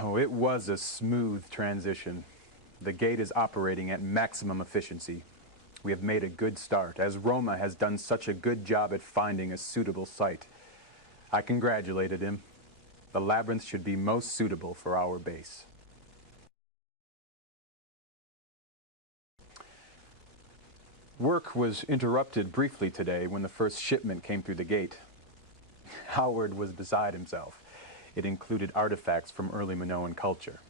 Oh, it was a smooth transition. The gate is operating at maximum efficiency. We have made a good start, as Roma has done such a good job at finding a suitable site. I congratulated him. The labyrinth should be most suitable for our base. Work was interrupted briefly today when the first shipment came through the gate. Howard was beside himself. It included artifacts from early Minoan culture.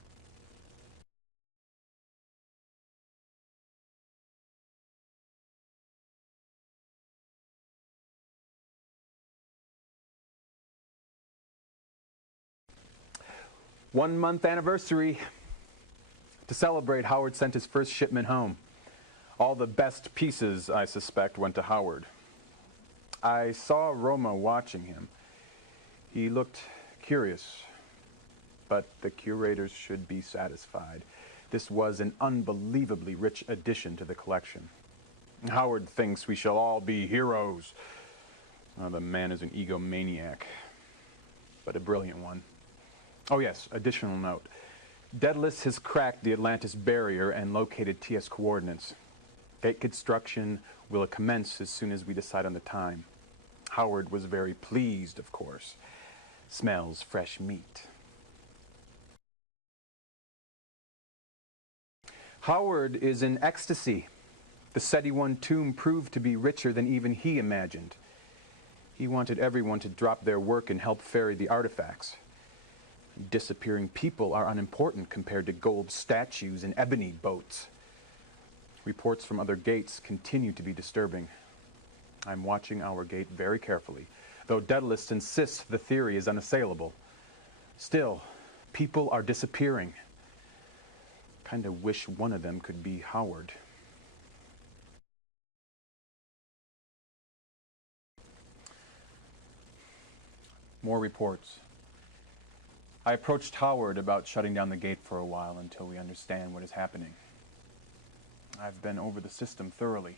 One-month anniversary. To celebrate, Howard sent his first shipment home. All the best pieces, I suspect, went to Howard. I saw Roma watching him. He looked curious, but the curators should be satisfied. This was an unbelievably rich addition to the collection. Howard thinks we shall all be heroes. Oh, the man is an egomaniac, but a brilliant one. Oh yes, additional note. DAEDALUS has cracked the Atlantis barrier and located TS coordinates. Gate construction will commence as soon as we decide on the time. Howard was very pleased, of course. Smells fresh meat. Howard is in ecstasy. The SETI 1 tomb proved to be richer than even he imagined. He wanted everyone to drop their work and help ferry the artifacts. Disappearing people are unimportant compared to gold statues and ebony boats. Reports from other gates continue to be disturbing. I'm watching our gate very carefully, though DAEDALUS insists the theory is unassailable. Still, people are disappearing. Kinda wish one of them could be Howard. More reports. I approached Howard about shutting down the gate for a while until we understand what is happening. I've been over the system thoroughly.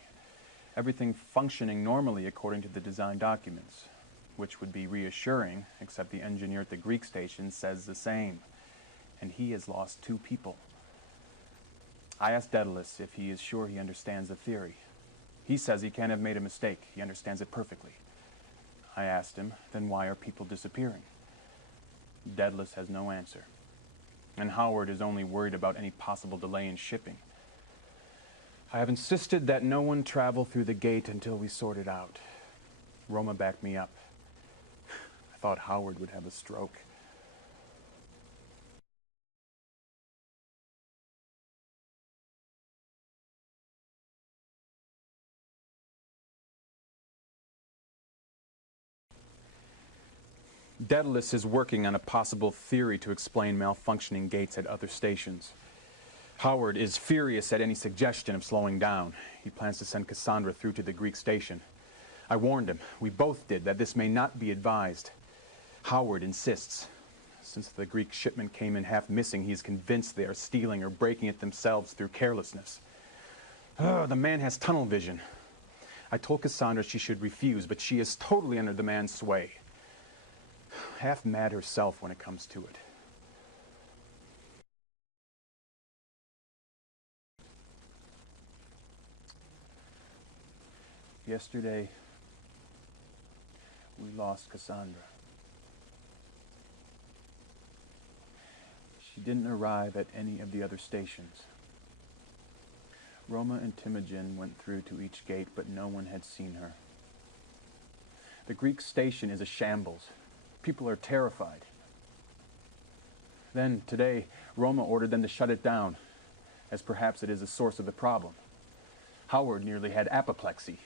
Everything functioning normally according to the design documents, which would be reassuring, except the engineer at the Greek station says the same, and he has lost 2 people. I asked DAEDALUS if he is sure he understands the theory. He says he can't have made a mistake. He understands it perfectly. I asked him, then why are people disappearing? DAEDALUS has no answer, and Howard is only worried about any possible delay in shipping. I have insisted that no one travel through the gate until we sort it out. Roma backed me up. I thought Howard would have a stroke. DAEDALUS is working on a possible theory to explain malfunctioning gates at other stations. Howard is furious at any suggestion of slowing down. He plans to send Cassandra through to the Greek station. I warned him, we both did, that this may not be advised. Howard insists. Since the Greek shipment came in half missing, he is convinced they are stealing or breaking it themselves through carelessness. The man has tunnel vision. I told Cassandra she should refuse, but she is totally under the man's sway. Half mad herself when it comes to it. Yesterday, we lost Cassandra. She didn't arrive at any of the other stations. Roma and Timogen went through to each gate, but no one had seen her. The Greek station is a shambles. People are terrified. Then, today, Roma ordered them to shut it down, as perhaps it is the source of the problem. Howard nearly had apoplexy.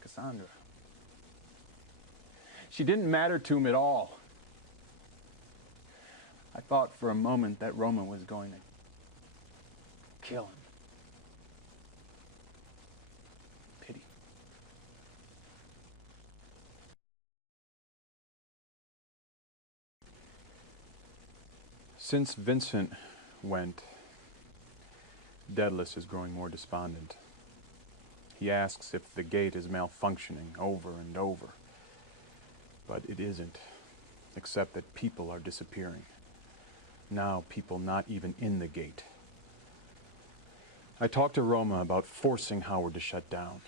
Cassandra. She didn't matter to him at all. I thought for a moment that Roma was going to kill him. Pity. Since Vincent went, DAEDALUS is growing more despondent. He asks if the gate is malfunctioning over and over, but it isn't. except that people are disappearing. Now people not even in the gate. I talked to Roma about forcing Howard to shut down.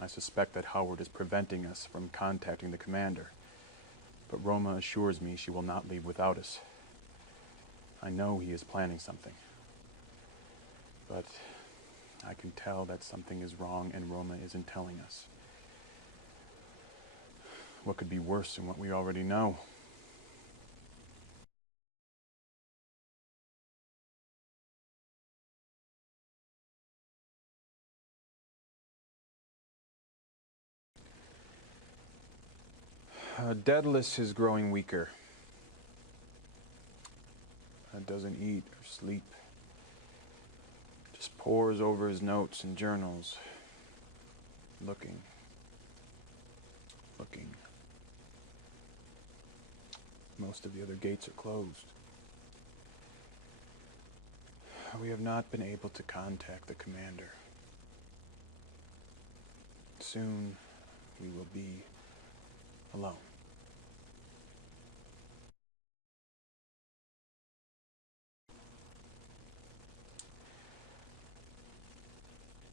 I suspect that Howard is preventing us from contacting the commander, but Roma assures me she will not leave without us. I know he is planning something, but I can tell that something is wrong and Roma isn't telling us. What could be worse than what we already know? Daedalus is growing weaker. Doesn't eat or sleep. Just pores over his notes and journals, looking. Most of the other gates are closed. We have not been able to contact the commander. Soon we will be alone.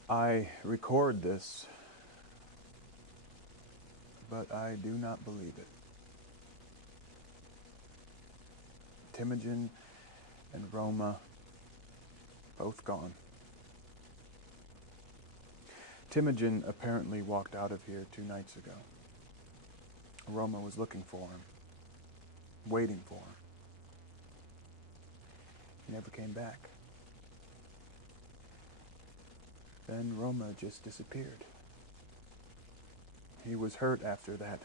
I record this, but I do not believe it. Timogen and Roma, both gone. Timogen apparently walked out of here 2 nights ago. Roma was looking for him, waiting for him. He never came back. Then Roma just disappeared. He was hurt after that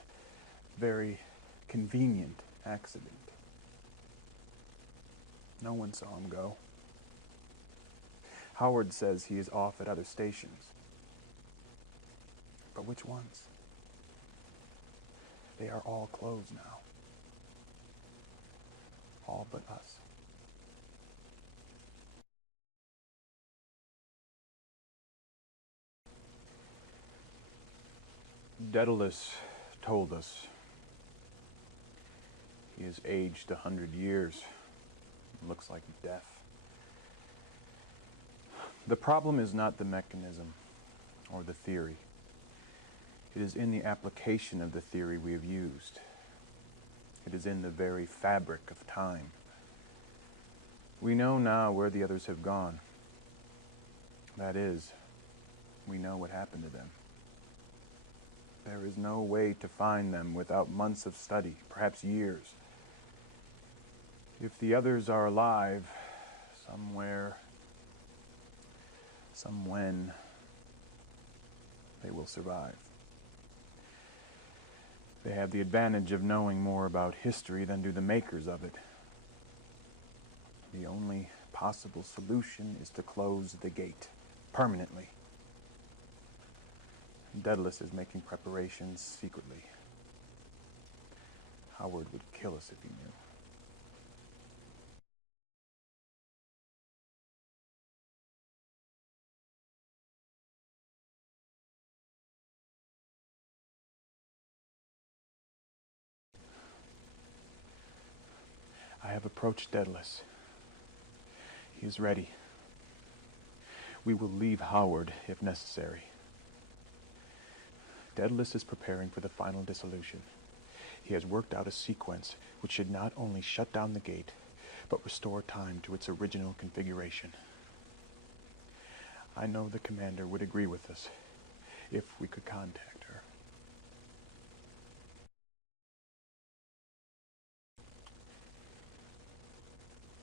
very convenient accident. No one saw him go. Howard says he is off at other stations. But which ones? They are all closed now. All but us. Daedalus told us he has aged 100 years. Looks like death. The problem is not the mechanism or the theory. It is in the application of the theory we have used. It is in the very fabric of time. We know now where the others have gone. That is, we know what happened to them. There is no way to find them without months of study, perhaps years. If the others are alive, somewhere, somewhen, they will survive. They have the advantage of knowing more about history than do the makers of it. The only possible solution is to close the gate permanently. Daedalus is making preparations secretly. Howard would kill us if he knew. I have approached Daedalus. He is ready. We will leave Howard if necessary. Daedalus is preparing for the final dissolution. He has worked out a sequence which should not only shut down the gate, but restore time to its original configuration. I know the commander would agree with us if we could contact her.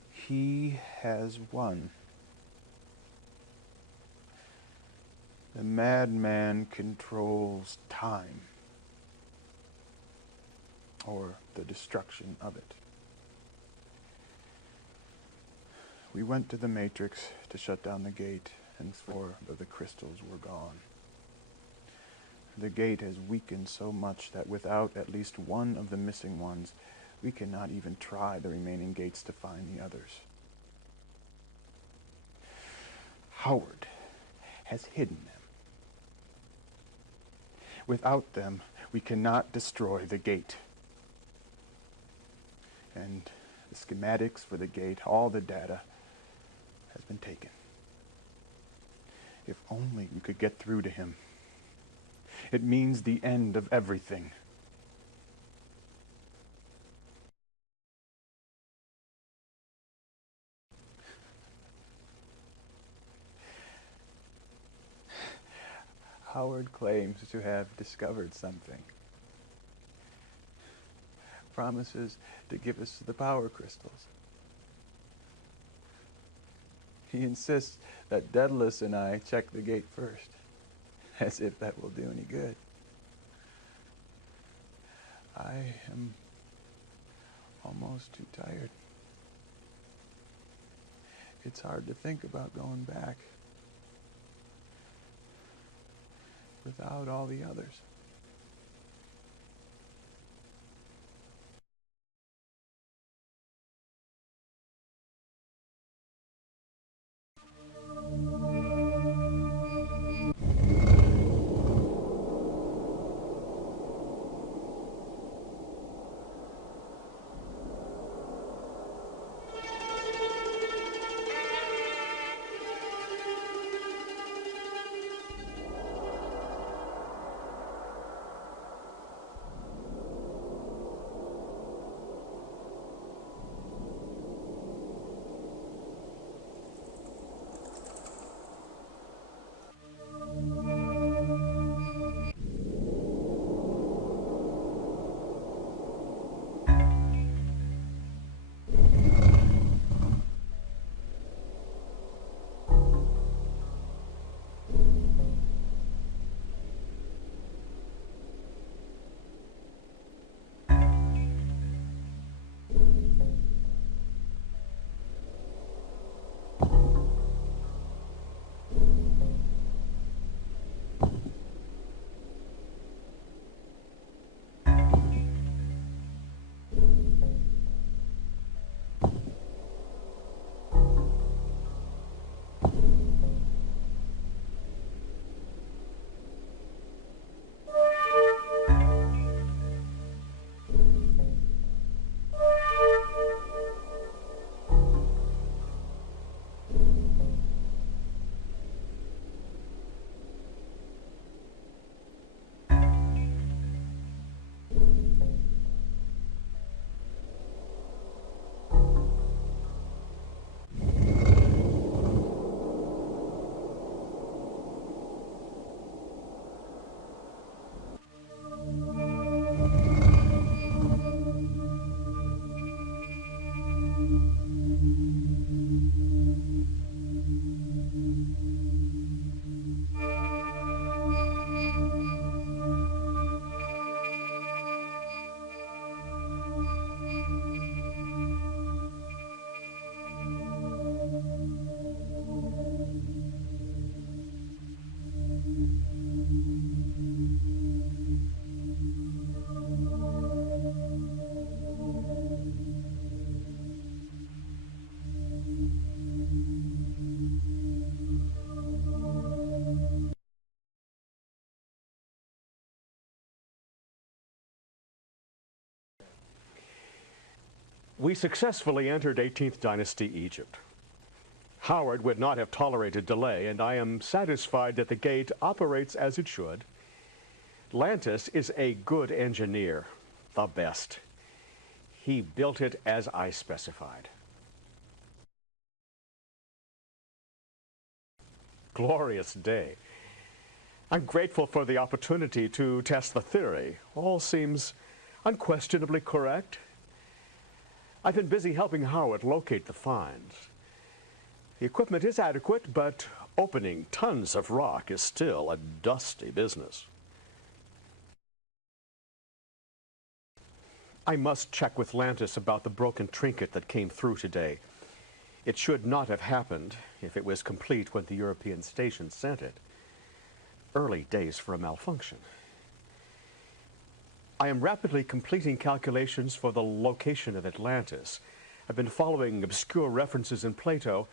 He has won. The madman controls time, or the destruction of it. We went to the Matrix to shut down the gate, and 4 of the crystals were gone. The gate has weakened so much that without at least one of the missing ones, we cannot even try the remaining gates to find the others. Howard has hidden them. Without them, we cannot destroy the gate. And the schematics for the gate, all the data has been taken. If only we could get through to him. It means the end of everything. Howard claims to have discovered something. Promises to give us the power crystals. He insists that Daedalus and I check the gate first, as if that will do any good. I am almost too tired. It's hard to think about going back without all the others. We successfully entered 18th Dynasty Egypt. Howard would not have tolerated delay, and I am satisfied that the gate operates as it should. LANTIS is a good engineer, the best. He built it as I specified. Glorious day. I'm grateful for the opportunity to test the theory. All seems unquestionably correct. I've been busy helping Howard locate the finds. The equipment is adequate, but opening tons of rock is still a dusty business. I must check with LANTIS about the broken trinket that came through today. It should not have happened if it was complete when the European station sent it. Early days for a malfunction. I am rapidly completing calculations for the location of Atlantis. I've been following obscure references in Plato.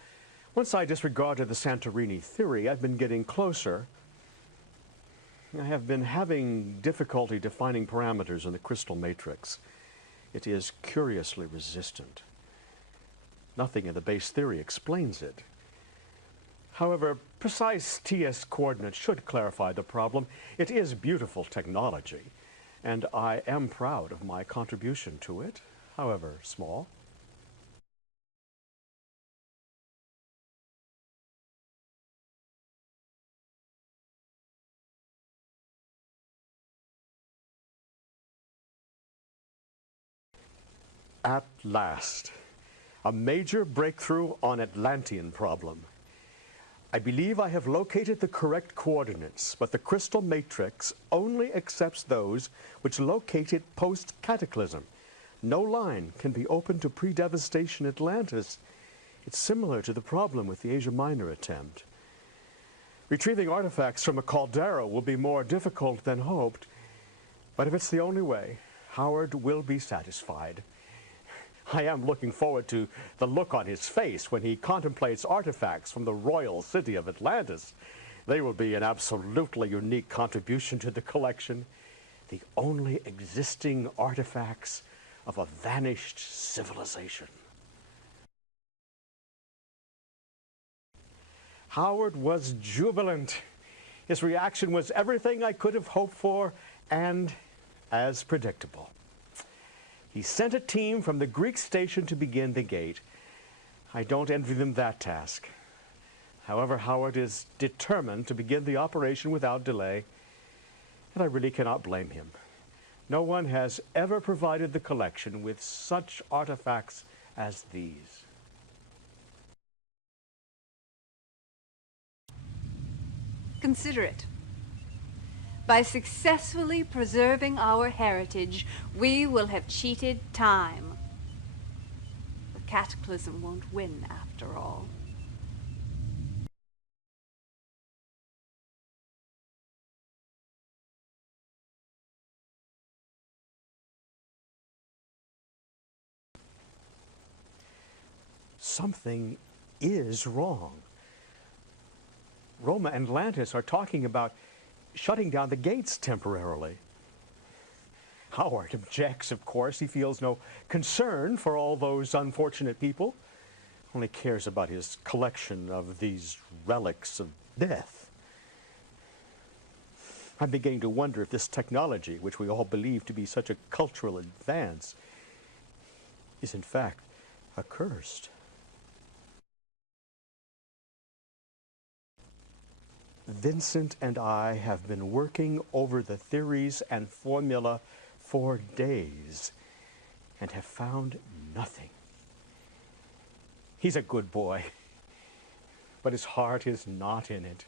Once I disregarded the Santorini theory, I've been getting closer. I have been having difficulty defining parameters in the crystal matrix. it is curiously resistant. Nothing in the base theory explains it. However, precise TS coordinates should clarify the problem. It is beautiful technology, and I am proud of my contribution to it, however small. At last, a major breakthrough on Atlantean problem. I believe I have located the correct coordinates, but the crystal matrix only accepts those which located post-cataclysm. No line can be open to pre-devastation Atlantis. It's similar to the problem with the Asia Minor attempt. Retrieving artifacts from a caldera will be more difficult than hoped, but if it's the only way, Howard will be satisfied. I am looking forward to the look on his face when he contemplates artifacts from the royal city of Atlantis. They will be an absolutely unique contribution to the collection, the only existing artifacts of a vanished civilization. Howard was jubilant. His reaction was everything I could have hoped for and as predictable. He sent a team from the Greek station to begin the gate. I don't envy them that task. However, Howard is determined to begin the operation without delay, and I really cannot blame him. No one has ever provided the collection with such artifacts as these. Consider it. By successfully preserving our heritage, we will have cheated time. The cataclysm won't win after all. Something is wrong. Roma and Lantis are talking about shutting down the gates temporarily. Howard objects, of course. He feels no concern for all those unfortunate people. Only cares about his collection of these relics of death. I'm beginning to wonder if this technology, which we all believe to be such a cultural advance, is in fact accursed. Vincent and I have been working over the theories and formula for days and have found nothing. He's a good boy, but his heart is not in it.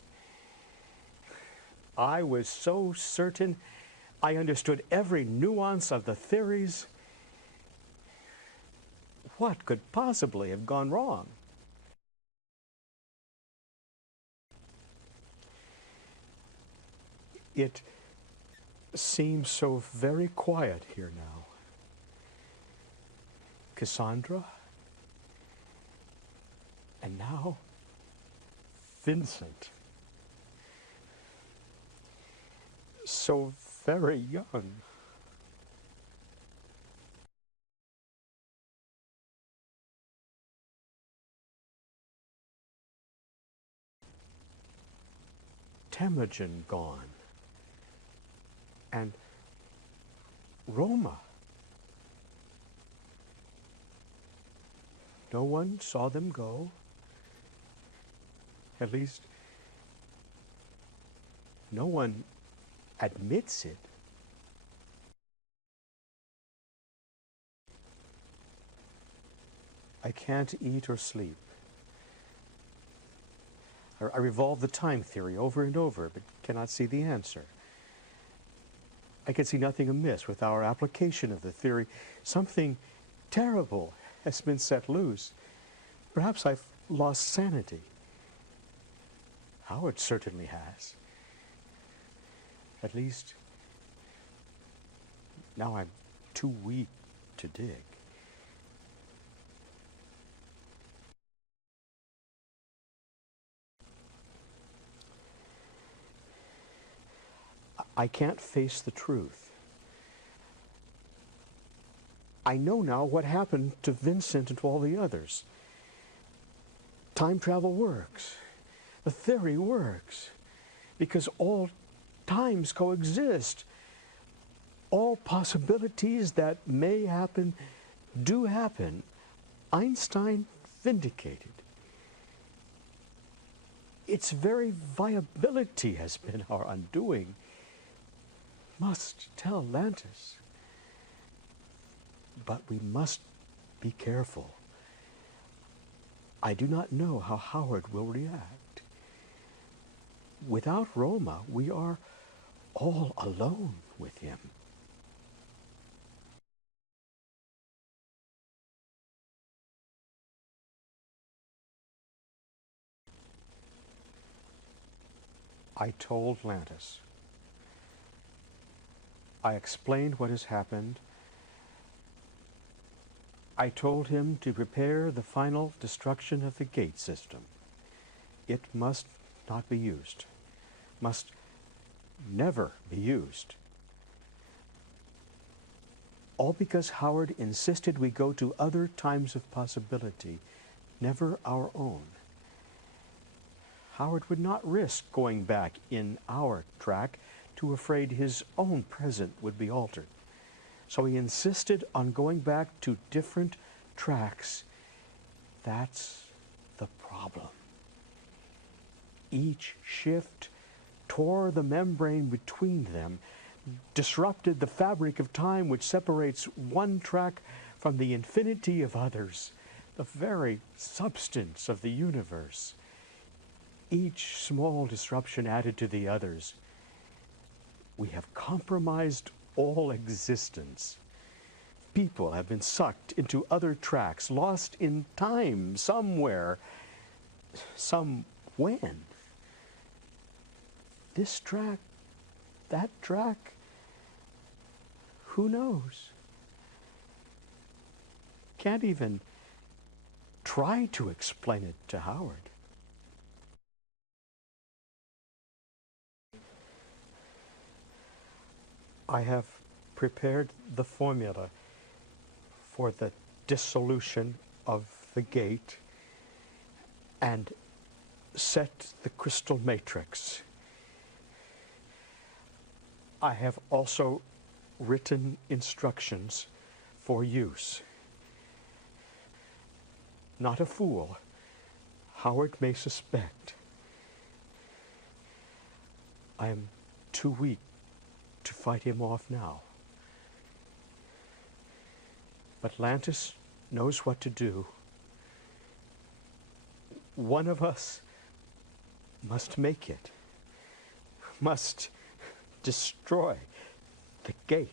I was so certain I understood every nuance of the theories. What could possibly have gone wrong? It seems so very quiet here now. Cassandra, and now Vincent. So very young. Temujin gone. And Roma. No one saw them go. At least, no one admits it. I can't eat or sleep. I revolve the time theory over and over, but cannot see the answer. I can see nothing amiss with our application of the theory. Something terrible has been set loose. Perhaps I've lost sanity. Howard certainly has. At least, now I'm too weak to dig. I can't face the truth. I know now what happened to Vincent and to all the others. Time travel works. The theory works. Because all times coexist. All possibilities that may happen do happen. Einstein vindicated. Its very viability has been our undoing. Must tell Lantis. But we must be careful. I do not know how Howard will react. Without Roma, we are all alone with him. I told Lantis. I explained what has happened. I told him to prepare the final destruction of the gate system. It must not be used. Must never be used. All because Howard insisted we go to other times of possibility, never our own. Howard would not risk going back in our track, too afraid his own present would be altered. So he insisted on going back to different tracks. That's the problem. Each shift tore the membrane between them, disrupted the fabric of time which separates one track from the infinity of others, the very substance of the universe. Each small disruption added to the others. We have compromised all existence. People have been sucked into other tracks, lost in time somewhere, some when. This track, that track, who knows? Can't even try to explain it to Howard. I have prepared the formula for the dissolution of the gate and set the crystal matrix. I have also written instructions for use. Not a fool, Howard may suspect. I am too weak to fight him off now. But Lantis knows what to do. One of us must make it, must destroy the gate.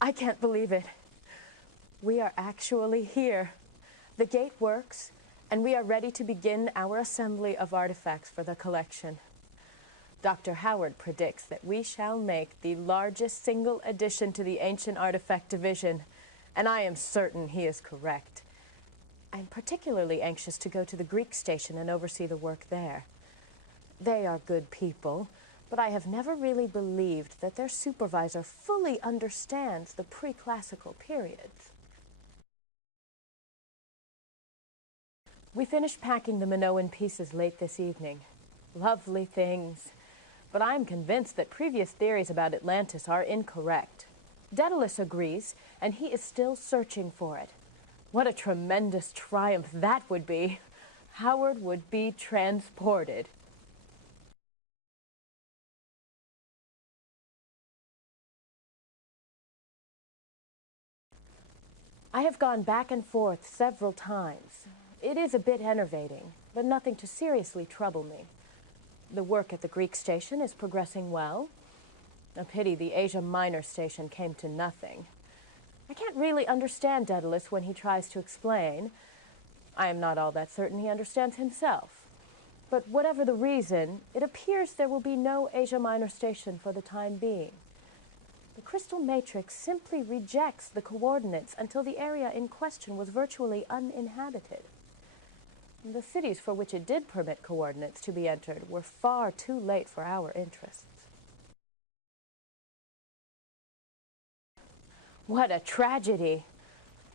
I can't believe it. We are actually here. The gate works, and we are ready to begin our assembly of artifacts for the collection. Dr. Howard predicts that we shall make the largest single addition to the Ancient Artifact Division, and I am certain he is correct. I'm particularly anxious to go to the Greek station and oversee the work there. They are good people, but I have never really believed that their supervisor fully understands the pre-classical periods. We finished packing the Minoan pieces late this evening. Lovely things. But I'm convinced that previous theories about Atlantis are incorrect. Daedalus agrees, and he is still searching for it. What a tremendous triumph that would be. Howard would be transported. I have gone back and forth several times. It is a bit enervating, but nothing to seriously trouble me. The work at the Greek station is progressing well. A pity the Asia Minor station came to nothing. I can't really understand Daedalus when he tries to explain. I am not all that certain he understands himself. But whatever the reason, it appears there will be no Asia Minor station for the time being. The crystal matrix simply rejects the coordinates until the area in question was virtually uninhabited. The cities for which it did permit coordinates to be entered were far too late for our interests. What a tragedy!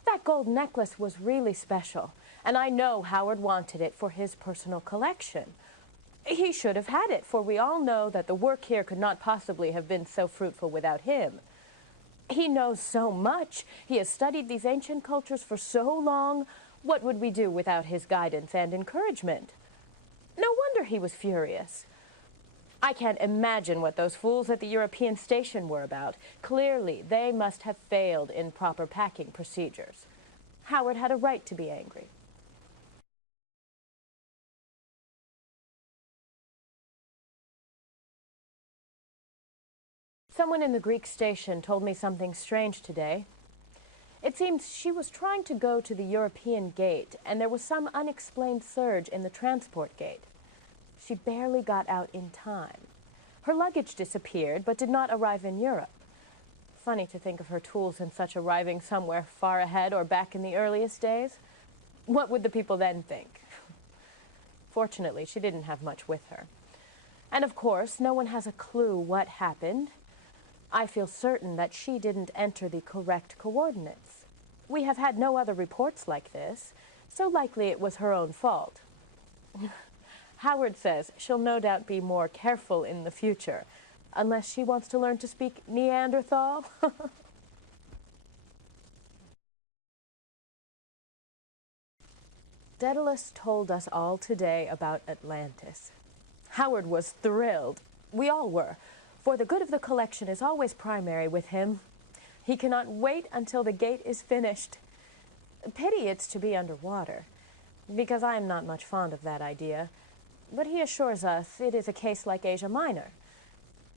That gold necklace was really special, and I know Howard wanted it for his personal collection. He should have had it, for we all know that the work here could not possibly have been so fruitful without him. He knows so much. He has studied these ancient cultures for so long. What would we do without his guidance and encouragement? No wonder he was furious. I can't imagine what those fools at the European station were about. Clearly, they must have failed in proper packing procedures. Howard had a right to be angry. Someone in the Greek station told me something strange today. It seems she was trying to go to the European gate, and there was some unexplained surge in the transport gate. She barely got out in time. Her luggage disappeared, but did not arrive in Europe. Funny to think of her tools and such arriving somewhere far ahead or back in the earliest days. What would the people then think? Fortunately, she didn't have much with her. And of course, no one has a clue what happened. I feel certain that she didn't enter the correct coordinates. We have had no other reports like this, so likely it was her own fault. Howard says she'll no doubt be more careful in the future, unless she wants to learn to speak Neanderthal. Daedalus told us all today about Atlantis. Howard was thrilled. We all were, for the good of the collection is always primary with him. He cannot wait until the gate is finished. Pity it's to be underwater, because I am not much fond of that idea. But he assures us it is a case like Asia Minor.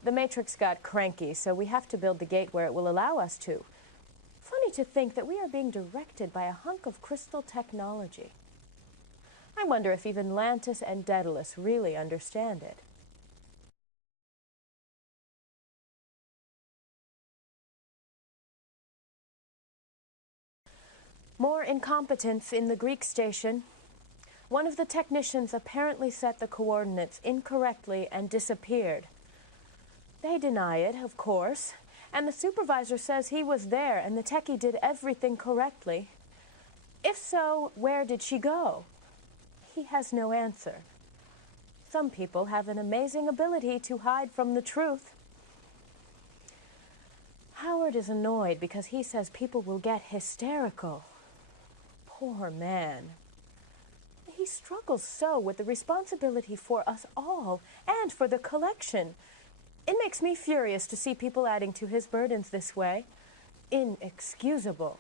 The Matrix got cranky, so we have to build the gate where it will allow us to. Funny to think that we are being directed by a hunk of crystal technology. I wonder if even Lantis and Daedalus really understand it. More incompetence in the Greek station. One of the technicians apparently set the coordinates incorrectly and disappeared. They deny it, of course, and the supervisor says he was there and the techie did everything correctly. If so, where did she go? He has no answer. Some people have an amazing ability to hide from the truth. Howard is annoyed because he says people will get hysterical. Poor man. He struggles so with the responsibility for us all and for the collection. It makes me furious to see people adding to his burdens this way. Inexcusable.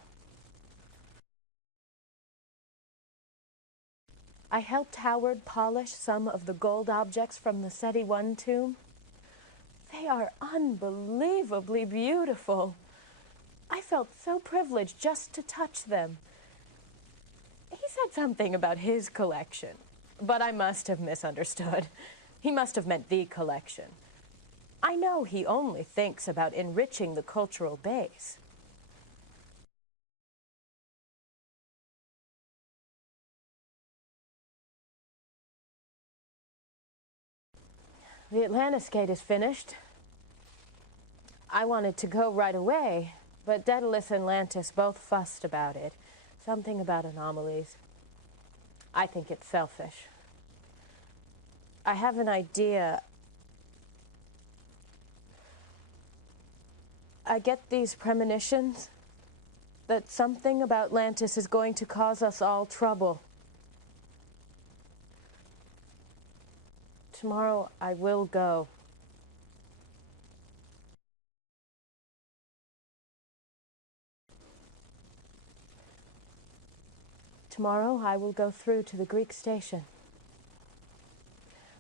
I helped Howard polish some of the gold objects from the SETI I tomb. They are unbelievably beautiful. I felt so privileged just to touch them. He said something about his collection, but I must have misunderstood. He must have meant the collection. I know he only thinks about enriching the cultural base. The Atlantis gate is finished. I wanted to go right away, but DAEDALUS and LANTIS both fussed about it. Something about anomalies. I think it's selfish. I have an idea. I get these premonitions that something about LANTIS is going to cause us all trouble. Tomorrow I will go. Tomorrow I will go through to the Greek station.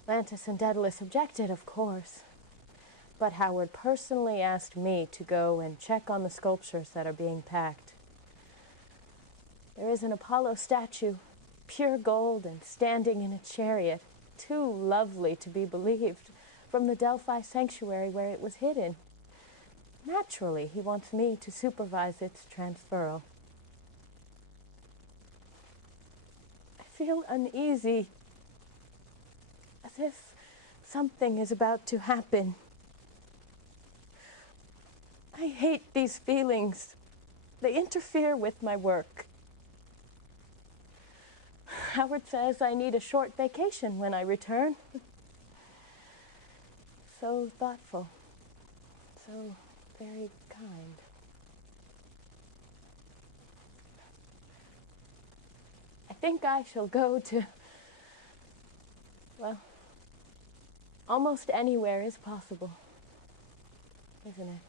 LANTIS and DAEDALUS objected, of course, but Howard personally asked me to go and check on the sculptures that are being packed. There is an Apollo statue, pure gold and standing in a chariot, too lovely to be believed, from the Delphi sanctuary where it was hidden. Naturally, he wants me to supervise its transferal. I feel uneasy, as if something is about to happen. I hate these feelings. They interfere with my work. Howard says I need a short vacation when I return. So thoughtful, so very kind. I think I shall go to, well, almost anywhere is possible, isn't it?